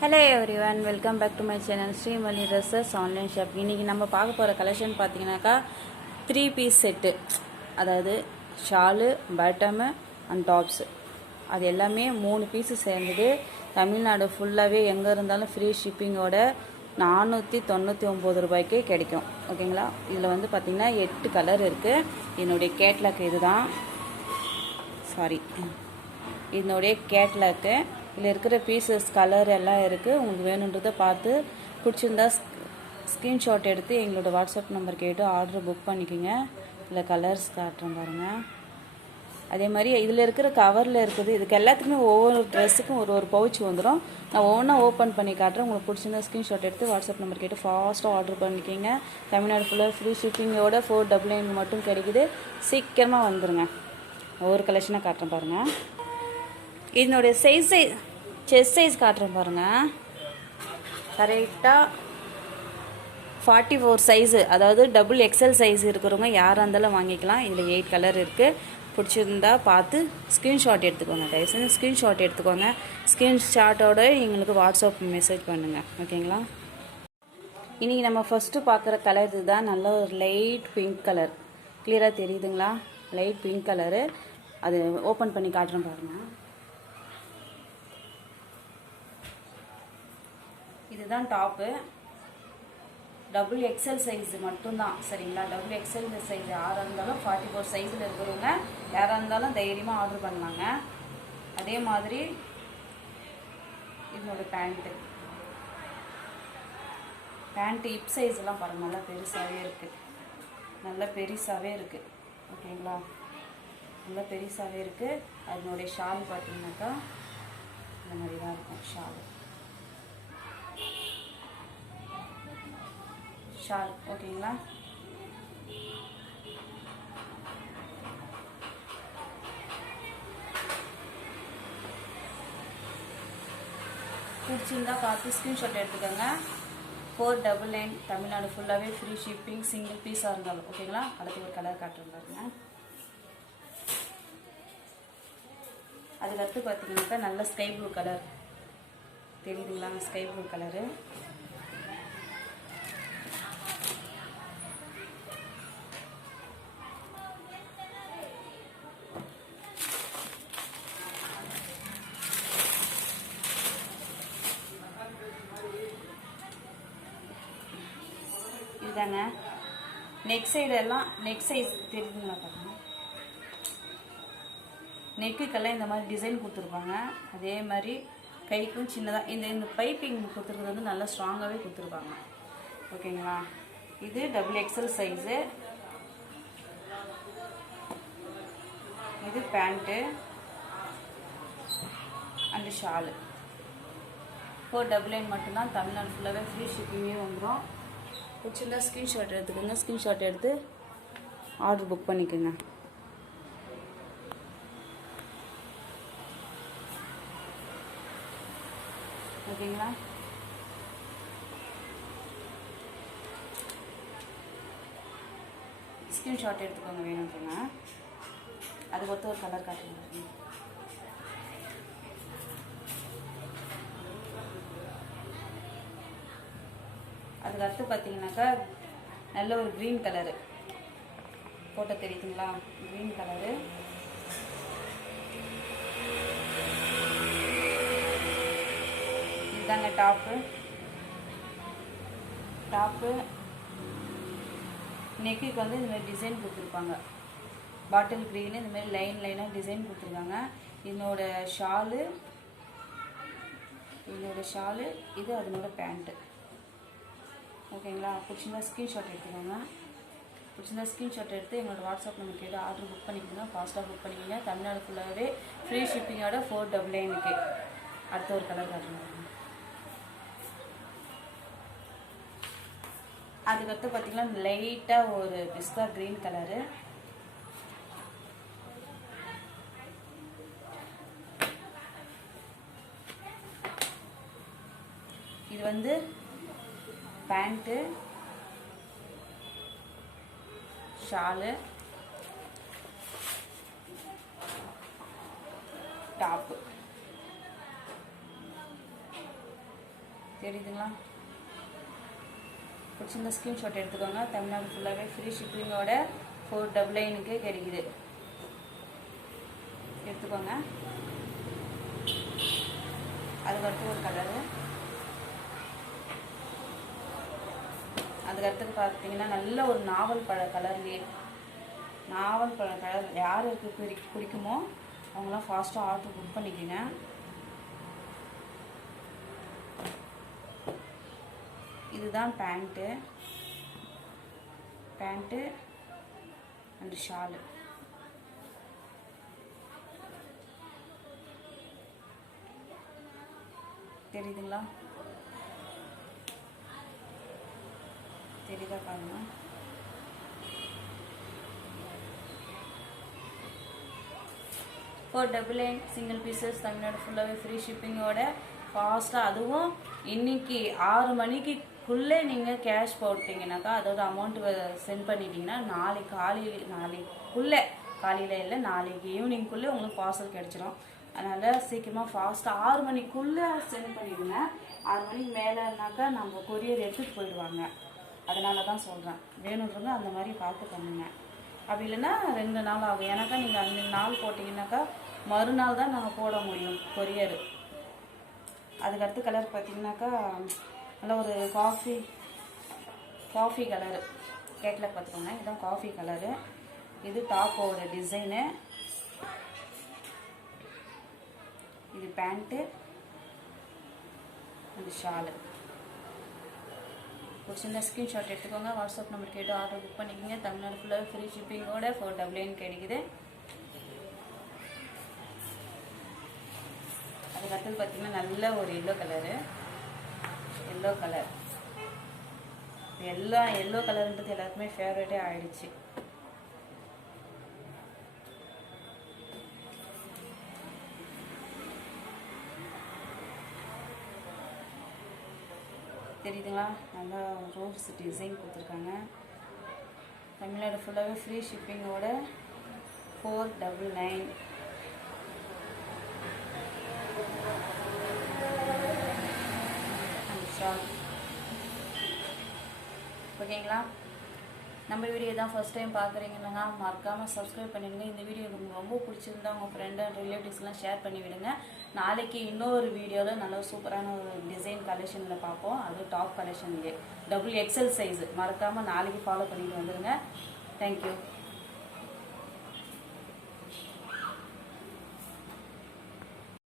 Hello everyone, welcome back to my channel Shrimali dresses online shop. இன்றைக்கி நம்ம பார்க்க போகிற கலெக்ஷன் பார்த்தீங்கன்னாக்கா 3 பீஸ் செட்டு, அதாவது ஷாலு, பாட்டமு அண்ட் டாப்ஸு. அது எல்லாமே 3 பீஸு சேர்ந்தது. தமிழ்நாடு ஃபுல்லாகவே எங்கே இருந்தாலும் ஃப்ரீ ஷிப்பிங்கோட 499 ரூபாய்க்கே கிடைக்கும். ஓகேங்களா? இதில் வந்து பார்த்திங்கன்னா 8 கலர் இருக்குது. என்னுடைய கேட்லாக் இது தான். இதனுடைய கேட்லாக்கு இதில் இருக்கிற பீசஸ் கலர் எல்லாம் இருக்குது. உங்களுக்கு வேணுன்றதை பார்த்து பிடிச்சிருந்தா ஸ்க்ரீன்ஷாட் எடுத்து எங்களோட வாட்ஸ்அப் நம்பர் கேட்டு ஆர்டர் புக் பண்ணிக்கோங்க. இல்லை கலர்ஸ் காட்டுறேன் பாருங்கள். அதே மாதிரி இதில் இருக்கிற கவரில் இருக்குது. இதுக்கு எல்லாத்துக்குமே ஒவ்வொரு ட்ரெஸ்ஸுக்கும் ஒரு பவுச் வந்துடும். நான் ஒவ்வொன்றா ஓப்பன் பண்ணி காட்டுறேன். உங்களுக்கு பிடிச்சிருந்தா ஸ்க்ரீன்ஷாட் எடுத்து வாட்ஸ்அப் நம்பர் கேட்டு ஃபாஸ்ட்டாக ஆர்டர் பண்ணிக்கிங்க. தமிழ்நாடு ஃபுல்லாக ஃப்ரீ ஷிப்பிங்கோட 499 மட்டும் கிடைக்குது. சீக்கிரமாக வந்துடுங்க. ஒவ்வொரு கலெக்ஷனாக காட்டுறேன் பாருங்கள். இதனுடைய செஸ்ட் சைஸ் காட்டுறேன் பாருங்கள். கரெக்டாக 44 சைஸு, அதாவது டபுள் எக்ஸல் சைஸ் இருக்கிறவங்க யாராக இருந்தாலும் வாங்கிக்கலாம். இதில் 8 கலர் இருக்குது. பிடிச்சிருந்தா பார்த்து ஸ்க்ரீன்ஷாட் எடுத்துக்கோங்க. தயவுசெய்து ஸ்க்ரீன்ஷாட் எடுத்துக்கோங்க. ஸ்க்ரீன்ஷாட்டோட எங்களுக்கு வாட்ஸ்அப் மெசேஜ் பண்ணுங்கள். ஓகேங்களா? இன்றைக்கி நம்ம ஃபஸ்ட்டு பார்க்குற கலர் இதுதான். நல்ல ஒரு லைட் பிங்க் கலர். கிளியராக தெரியுதுங்களா? Light pink colour. அது ஓப்பன் பண்ணி காட்டுறேன் பாருங்கள். இதுதான் டாப்பு. டபுள் எக்ஸல் சைஸ் மட்டும்தான். சரிங்களா? டபுள் எக்ஸல் சைஸ் யாராக இருந்தாலும் 44 சைஸில் இருக்கிறவங்க யாராக இருந்தாலும் தைரியமாக ஆர்டர் பண்ணலாங்க. அதே மாதிரி இதனோட பேண்ட்டு இப் சைஸ் எல்லாம் பாருங்கள். நல்லா பெருசாகவே இருக்குது. நல்லா பெருசாகவே இருக்குது. ஓகேங்களா? நல்லா பெருசாகவே இருக்குது. அதனுடைய ஷால் பார்த்தீங்கன்னாக்கா இந்த மாதிரி தான் இருக்கும். ஷால் ஓகேங்களா? பிடிச்சிருந்தா பார்த்து ஸ்க்ரீன்ஷாட் எடுத்துக்கோங்க. 499 தமிழ்நாடு ஃபுல்லாகவே ஃப்ரீ ஷிப்பிங், சிங்கிள் பீஸாக இருந்தாலும். ஓகேங்களா? அடுத்து ஒரு கலர் காட்டுறேன் பாருங்க. அதுக்கடுத்து பார்த்தீங்கன்னாக்கா நல்ல ஸ்கை ப்ளூ கலர் தெரியுதுங்களா? Sky blue colour. இதுதாங்க நெக் சைடெல்லாம். நெக் சைஸ் தெரியுதுங்களா பாருங்க. நெக்குக்கெல்லாம் இந்த மாதிரி டிசைன் கொடுத்துருப்பாங்க. அதே மாதிரி கைக்கும் சின்னதாக இந்த பைப்பிங் கொடுத்துருக்கிறது வந்து நல்லா ஸ்ட்ராங்காகவே கொடுத்துருப்பாங்க. ஓகேங்களா? இது டபுள் எக்ஸல் சைஸு. இது பேண்ட்டு அண்டு ஷாலு. 499 மட்டும்தான். தமிழ்நாடு ஃபுல்லாகவே ஃப்ரீ ஷிப்பிங்கே வந்துடும். பிடிச்சிருந்தா ஸ்க்ரீன்ஷாட் எடுத்துக்கோங்க. ஸ்க்ரீன்ஷாட் எடுத்து ஆர்டர் புக் பண்ணிக்கோங்க. ஓகேங்களா? ஸ்க்ரீன்ஷாட் எடுத்துக்கோங்க வேணுன்றங்க. அது ஒருத்த ஒரு கலர் காட்டுங்க. அதுக்கடுத்து பார்த்தீங்கன்னாக்கா நல்ல ஒரு க்ரீன் கலரு போட்டோ தெரியுதுங்களா? Green colour. இதுதாங்க டாப்பு. நெக்குக்கு வந்து இந்த மாதிரி டிசைன் கொடுத்துருப்பாங்க. பாட்டில் க்ரீனு இந்த மாதிரி லைனாக டிசைன் கொடுத்துருக்காங்க. இதனோட ஷாலு இது அதனோட பேண்ட்டு. ஓகேங்களா? பிடிச்சிருந்தா ஸ்க்ரீன்ஷாட் எடுத்துக்கோங்க. பிடிச்சிருந்தா ஸ்க்ரீன்ஷாட் எடுத்து எங்களோட வாட்ஸ்அப் நம்பருக்கு கேட்டு ஆர்டர் புக் பண்ணிக்கோங்க. ஃபாஸ்ட்டாக புக் பண்ணிக்கோங்க. தமிழ்நாடு ஃபுல்லாகவே ஃப்ரீ ஷிப்பிங்கோட 499. அடுத்த ஒரு கலர் காட்டுங்க. அதுக்கடுத்து பார்த்தீங்கன்னா லைட்டாக ஒரு பிஸ்கா க்ரீன் கலரு. இது வந்து பேண்ட்டு, ஷாலு, டாப்பு. தெரியுதுங்களா? பிடிச்சிருந்த ஸ்க்ரீன்ஷாட் எடுத்துக்கோங்க. தமிழ்நாடு ஃபுல்லாகவே ஃப்ரீ ஷிப்பிங்கோட 499க்கு கிடைக்குது. எடுத்துக்கோங்க. அதுக்கடுத்து ஒரு கலரு, அதுக்கடுத்து பார்த்தீங்கன்னா நல்ல ஒரு நாவல் பழ கலர்லேயே, நாவல் பழ கலர் யாருக்கு பிடிக்குமோ அவங்களாம் ஃபாஸ்ட்டாக ஆர்டர் புக் பண்ணிக்கோங்க. இதுதான் பேண்ட்டு அண்ட் ஷாலு. தெரியுதுங்களா? தெரியுதா பாருங்க. Four double nine single pieces, Tamil Nadu ஃபுல்லாகவே ஃப்ரீ ஷிப்பிங்கோட ஃபாஸ்ட்டாக. அதுவும் இன்னைக்கு 6 மணிக்குள்ளே நீங்கள் கேஷ் போட்டிங்கனாக்கா, அதோட அமௌண்ட்டு சென்ட் பண்ணிட்டீங்கன்னா நாளைக்குள்ளே, காலையில் இல்லை நாளைக்கு ஈவினிங்குள்ளே உங்களுக்கு பார்சல் கிடச்சிடும். அதனால் சீக்கிரமாக ஃபாஸ்ட்டாக 6 மணிக்குள்ளே சென்ட் பண்ணிடுங்க. 6 மணிக்கு மேலேனாக்கா நம்ம கொரியர் எடுத்துகிட்டு போயிடுவாங்க. அதனால தான் சொல்கிறேன், வேணுன்றவங்க அந்த மாதிரி பார்த்து பண்ணுங்க. அப்படி இல்லைன்னா 2 நாள் ஆகும். ஏன்னாக்கா நீங்கள் 5 நாள் போட்டிங்கனாக்கா மறுநாள் தான் நாங்கள் போட முடியும் கொரியர். அதுக்கடுத்து கலர் பார்த்தீங்கன்னாக்கா நல்லா ஒரு காஃபி கலரு கேட்டில் பார்த்துக்கோங்க. இதுதான் காஃபி கலரு. இது டாப்போட டிசைனு, இது பேண்ட்டு அந்த ஷாலு. ஒரு சின்ன ஸ்க்ரீன்ஷாட் எடுத்துக்கோங்க. வாட்ஸ்அப் நம்பர் கேட்டு ஆர்டர் புக் பண்ணிக்கோங்க. தமிழ்நாடு ஃபுல்லாக ஃப்ரீ ஷிப்பிங்கோட 499 கிடைக்குது. அதுக்கடுத்து பார்த்தீங்கன்னா நல்ல ஒரு எல்லோ கலர். எல்லோ கலர்ன்றது எல்லாருக்குமே ஃபேவரட்டே ஆயிடுச்சு. தெரியுதுங்களா? நல்லா ரோஸ் டிசைன் கொடுத்துருக்காங்க. தமிழ்நாடு ஃபுல்லாகவே ஃப்ரீ ஷிப்பிங்கோட 499. ஓகேங்களா? நம்ம வீடியோ தான் ஃபர்ஸ்ட் டைம் பார்க்குறீங்கன்னா மறக்காமல் சப்ஸ்கிரைப் பண்ணிடுங்க. இந்த வீடியோ உங்களுக்கு ரொம்ப பிடிச்சிருந்தா உங்கள் ஃப்ரெண்டு அண்ட் ரிலேட்டிவ்ஸ்லாம் ஷேர் பண்ணி விடுங்க. நாளைக்கு இன்னொரு வீடியோவில் நல்ல சூப்பரான ஒரு டிசைன் கலெக்ஷனில் பார்ப்போம். அது டாப் கலெக்ஷன்லேயே XXL சைஸு. மறக்காமல் நாளைக்கு ஃபாலோ பண்ணிட்டு வந்துடுங்க. தேங்க்யூ.